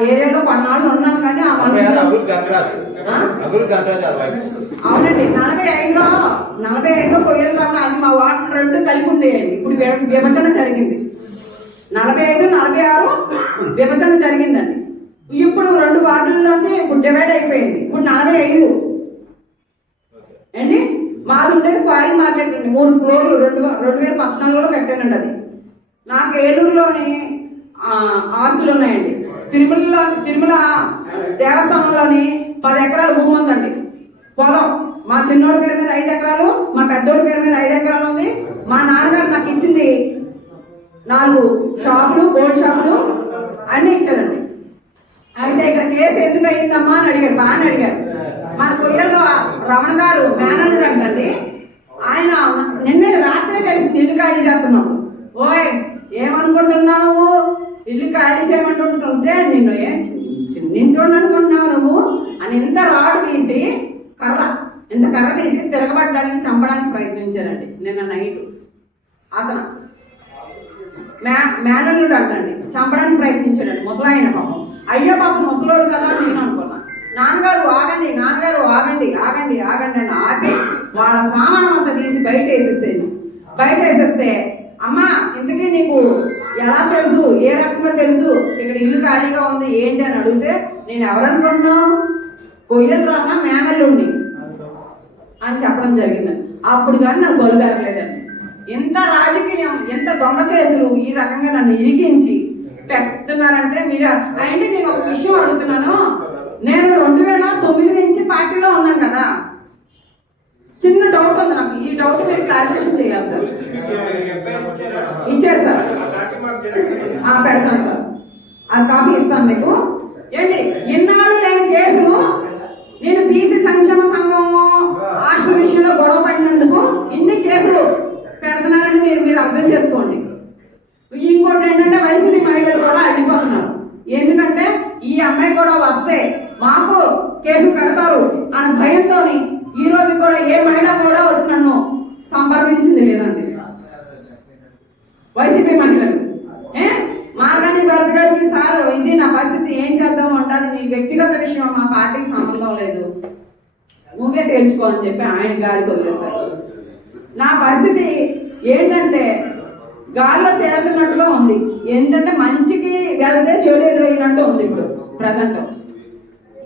ఏరియాలో కొన్నాళ్ళు ఉన్నాను కానీ ఆ అవునండి. నలభై ఐదులో నలభై ఐదులో కొయ్యలు రామ అది మా వార్డు రెండు కలిపి ఉండేయండి. ఇప్పుడు విభ- విభజన జరిగింది. నలభై ఐదు నలభై ఆరు విభజన జరిగిందండి. ఇప్పుడు రెండు వార్డుల్లోంచి ఇప్పుడు డివైడ్ అయిపోయింది. ఇప్పుడు నలభై ఐదు. అండి మాది ఉండేది క్వారీ మార్కెట్ అండి. మూడు ఫ్లోర్లు రెండు రెండు వేల పద్నాలుగులో కట్టానండి అది. నాకు ఏలూరులోని ఆస్తులు ఉన్నాయండి తిరుమలలో తిరుమల దేవస్థానంలోని పది ఎకరాల భూమి ఉందండి. పొలం. మా చిన్నోడి పేరు మీద ఐదు ఎకరాలు మా పెద్దోడి పేరు మీద ఐదు ఎకరాలు ఉంది. మా నాన్నగారు నాకు ఇచ్చింది నాలుగు షాపులు గోల్డ్ షాపులు అన్నీ ఇచ్చారండి. అయితే ఇక్కడ కేసు ఎందుకు అయిందమ్మా అని అడిగారు బాగా అడిగారు. మన కొయ్యల్లో రమణ గారు మేనల్లుడు అంటండి. ఆయన నిన్న రాత్రే తెలిసి ఇల్లు ఖాళీ చేస్తున్నాం? ఓయ్ ఏమనుకుంటున్నావు నువ్వు? ఇల్లు ఖాళీ చేయమంటుంటుంటే నిన్ను ఏం నింటుండ అనుకుంటున్నావు నువ్వు? అని ఇంత రాడు తీసి కర్ర ఇంత కర్ర తీసి తిరగబడ్డానికి చంపడానికి ప్రయత్నించారండి నిన్న నైట్. అతను. మే మేనల్లుడు అంటండి చంపడానికి ప్రయత్నించాడండి. ముసలాయన పాపం. అయ్యో పాపం ముసలోడు కదా అని నేను అనుకున్నా. నాన్నగారు ఆగండి నాన్నగారు ఆగండి ఆగండి ఆగండి అని ఆపి వాళ్ళ సామానం అంతా తీసి బయట వేసేసాను బయట వేసేస్తే అమ్మా ఇంతకీ నీకు ఎలా తెలుసు? ఏ రకంగా తెలుసు? ఇక్కడ ఇల్లు ఖాళీగా ఉంది ఏంటి అని అడిగితే నేను ఎవరనుకుంటున్నావు? కొయ్యలు రాగా మేనల్లుండి అని చెప్పడం జరిగింది. అప్పుడు కానీ నాకు గొల్లు పెరగలేదండి రాజకీయం ఎంత దొంగ కేసులు ఈ రకంగా నన్ను ఇరికించి పెడుతున్నారంటే మీరు అంటే నేను ఒక విషయం అడుగుతున్నాను. నేను రెండు వేల తొమ్మిది నుంచి పార్టీలో ఉన్నాను కదా. చిన్న డౌట్ ఉంది నాకు. డౌట్ మీరు క్లారిఫికేషన్ చేయాలి సార్. ఇచ్చారు సార్. ఆ, పెడతాను సార్. ఆ కాపీ ఇస్తాను మీకు. ఏంటి? ఇన్నాళ్ళు లేని కేసులు నేను బీసీ సంక్షేమ సంఘం హాస్టల్ విషయంలో గొడవ పడినందుకు ఇన్ని కేసులు పెడుతున్నారని మీరు మీరు అర్థం చేసుకోండి. ఇంకోటి ఏంటంటే వైసీపీ మహిళలు కూడా అడ్డిపోతున్నారు ఎందుకంటే ఈ అమ్మాయి కూడా వస్తే మాకు కేసు పెడతారు అని భయంతో కూడా ఏ మహిళ కూడా వచ్చి నన్ను సంప్రదించింది లేదండి. వైసీపీ మహిళలు. ఏ? మార్గాని భరత్ గారికి సార్ ఇది నా పరిస్థితి ఏం చేద్దాం ఉండాలి నీ వ్యక్తిగత విషయం మా పార్టీకి సంబంధం లేదు. నువ్వే తేల్చుకో అని చెప్పి ఆయన గాడికి వదిలేశారు. నా పరిస్థితి ఏంటంటే గాల్లో తేలుతున్నట్టుగా ఉంది. ఏంటంటే మంచికి వెళ్తే చెడు ఎదురైనట్టు ఉంది ఇప్పుడు ప్రజెంట్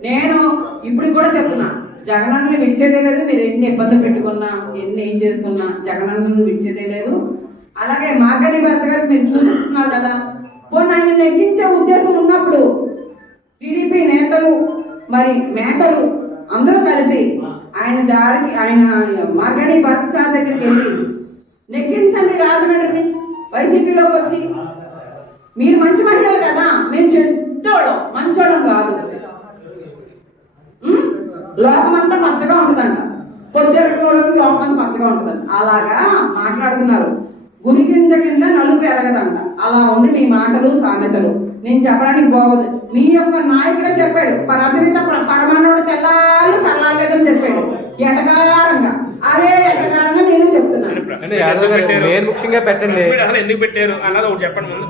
నేను ఇప్పుడు కూడా చెప్తున్నా. జగనన్నని విడిచేదే లేదు మీరు ఎన్ని ఇబ్బందులు పెట్టుకున్నా ఎన్ని ఏం చేసుకున్నా జగనన్నను విడిచేదే లేదు. అలాగే మార్గని భర్త గారు మీరు చూసిస్తున్నారు కదా పోనీ ఆయన నెగ్గించే ఉద్దేశం ఉన్నప్పుడు టీడీపీ నేతలు మరి మేతలు అందరూ కలిసి ఆయన దారికి ఆయన మార్గని భర్త సార్ దగ్గరికి వెళ్ళి నెగ్గించండి రాజమండ్రిని వైసీపీలోకి వచ్చి. మీరు మంచి మహిళలు కదా మేము చెడ్డోళ్ళం లోకమంతా పచ్చగా ఉంటుందంట. పొద్దురకోవడానికి లోకమంతా పచ్చగా ఉంటుందంట. అలాగా మాట్లాడుతున్నారు. గురి కింద కింద నలుపు ఎరగదంట. అలా ఉంది మీ మాటలు సామెతలు. నేను చెప్పడానికి బాగోదు. మీ యొక్క నాయకుడే చెప్పాడు. పరమిత పరమాణుడు తెల్లాలు సరళాలేదని చెప్పాడు. ఎటకారంగా. అదే ఎటకారంగా నేను చెప్తున్నాను. ముఖ్యంగా పెట్టండి. ఎందుకు పెట్టారు? అన్నది ఒకటి చెప్పండి ముందు